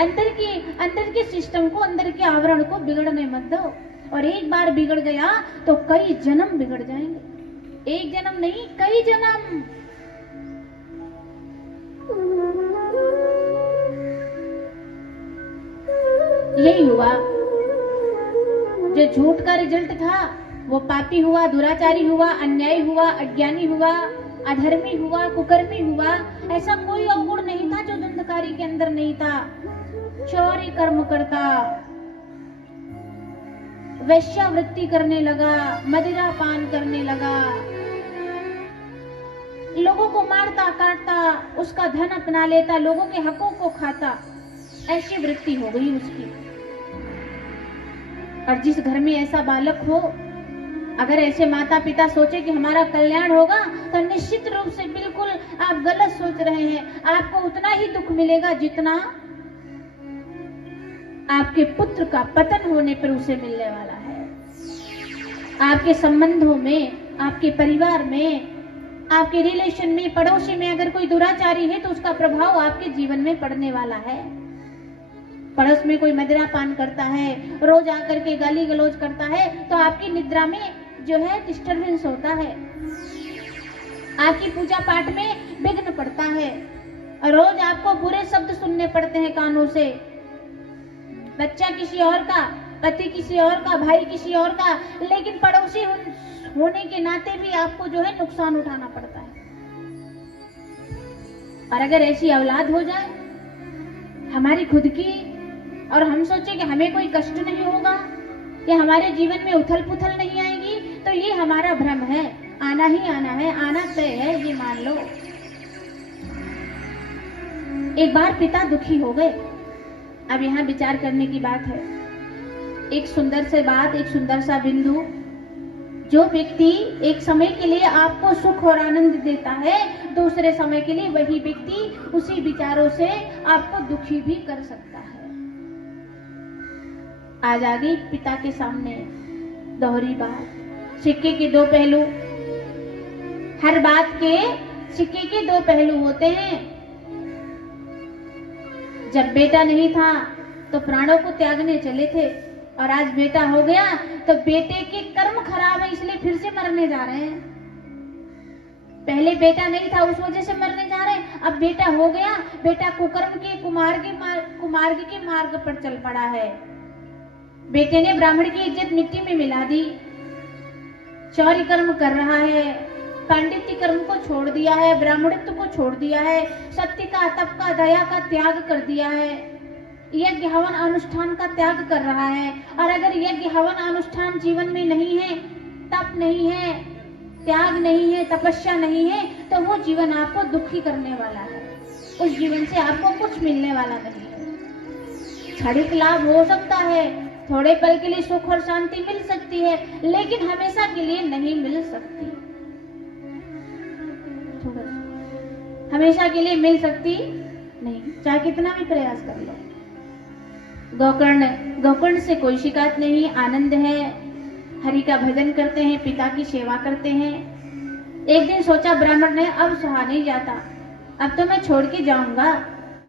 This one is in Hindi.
अंदर के सिस्टम को, अंदर के आवरण को बिगड़ने मत दो। और एक बार बिगड़ गया तो कई जन्म बिगड़ जाएंगे। एक जन्म नहीं, कई जन्म। यही हुआ, जो झूठ का रिजल्ट था वो पापी हुआ, दुराचारी हुआ, अन्यायी हुआ, अज्ञानी हुआ, अधर्मी हुआ, कुकर्मी हुआ। ऐसा कोई अवगुण नहीं था जो धुंधकारी के अंदर नहीं था। चोरी कर्म करता, वैश्यावृत्ति करने लगा, मदिरा पान करने लगा, लोगों को मारता काटता, उसका धन अपना लेता, लोगों के हकों को खाता। ऐसी वृत्ति हो गई उसकी। और जिस घर में ऐसा बालक हो, अगर ऐसे माता पिता सोचे कि हमारा कल्याण होगा, तो निश्चित रूप से बिल्कुल आप गलत सोच रहे हैं। आपको उतना ही दुख मिलेगा जितना आपके पुत्र का पतन होने पर उसे मिलने वाला है। आपके संबंधों में, आपके परिवार में, आपके रिलेशन में, पड़ोसी में अगर कोई दुराचारी है तो उसका प्रभाव आपके जीवन में पड़ने वाला है। पड़ोस में कोई मदिरा पान करता है, रोज आकर के गाली गलौज करता है, तो आपकी निद्रा में जो है डिस्टरबेंस होता है, आपकी पूजा पाठ में विघ्न पड़ता है, और रोज आपको बुरे शब्द सुनने पड़ते हैं कानों से। बच्चा किसी और का, पति किसी और का, भाई किसी और का, लेकिन पड़ोसी होने के नाते भी आपको जो है नुकसान उठाना पड़ता है। और अगर ऐसी औलाद हो जाए हमारी खुद की, और हम सोचे कि हमें कोई कष्ट नहीं होगा या हमारे जीवन में उथल पुथल नहीं आएगी, तो ये हमारा भ्रम है। आना ही आना है, आना तय है, ये मान लो। एक बार पिता दुखी हो गए। अब यहाँ विचार करने की बात है। एक सुंदर से बात, एक सुंदर सा बिंदु। जो व्यक्ति एक समय के लिए आपको सुख और आनंद देता है, दूसरे समय के लिए वही व्यक्ति उसी विचारों से आपको दुखी भी कर सकता है। आज आ गई पिता के सामने दोहरी बात। सिक्के के दो पहलू, हर बात के सिक्के के दो पहलू होते हैं। जब बेटा नहीं था तो प्राणों को त्यागने चले थे, और आज बेटा हो गया तो बेटे के कर्म खराब है इसलिए फिर से मरने जा रहे हैं। पहले बेटा नहीं था उस वजह से मरने जा रहे हैं, अब बेटा हो गया, बेटा कुकर्म के कुमार्ग के मार्ग पर चल पड़ा है। बेटे ने ब्राह्मण की इज्जत मिट्टी में मिला दी, चौरी कर्म कर रहा है, पांडित्य कर्म को छोड़ दिया है, ब्राह्मणत्व को छोड़ दिया है, सत्य का, तप का, दया का त्याग कर दिया है, यज्ञ हवन अनुष्ठान का त्याग कर रहा है। और अगर यज्ञ हवन अनुष्ठान जीवन में नहीं है, तप नहीं है, त्याग नहीं है, तपस्या नहीं है, तो वो जीवन आपको दुखी करने वाला है। उस जीवन से आपको कुछ मिलने वाला नहीं है। क्षणिक लाभ हो सकता है, थोड़े पल के लिए सुख और शांति मिल सकती है, लेकिन हमेशा के लिए नहीं मिल सकती। हमेशा के लिए मिल सकती नहीं, चाहे कितना भी प्रयास कर लो। गोकर्ण से कोई शिकायत नहीं, आनंद है, हरि का भजन करते हैं, पिता की सेवा करते हैं। एक दिन सोचा ब्राह्मण ने, अब सहा नहीं जाता, अब तो मैं छोड़ के जाऊंगा।